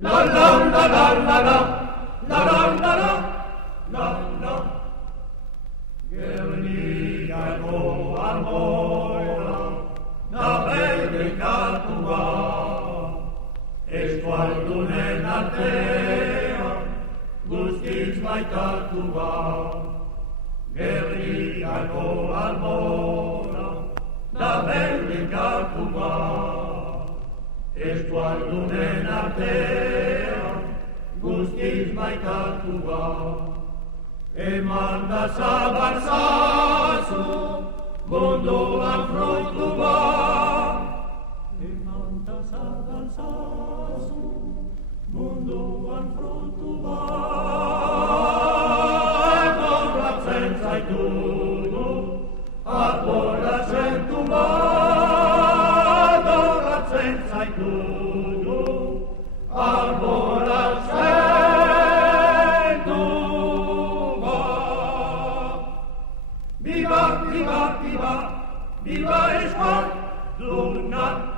La la la la la la, la la la la, la la. Gernikako almoira, da bedekatua, eskualdunen artea, guztiz maitatua. Gernikako almoira, da bedekatua, eskualdunen artea, guztiz maitatua. Eman da zabarzazu, munduan fruitu bat. Eman da zabarzazu, munduan fruitu bat. Etorratzen zaitugu, atboratzen du bat. Etorratzen zaitugu, atboratzen du. Viva, viva, viva, viva Eskualduna!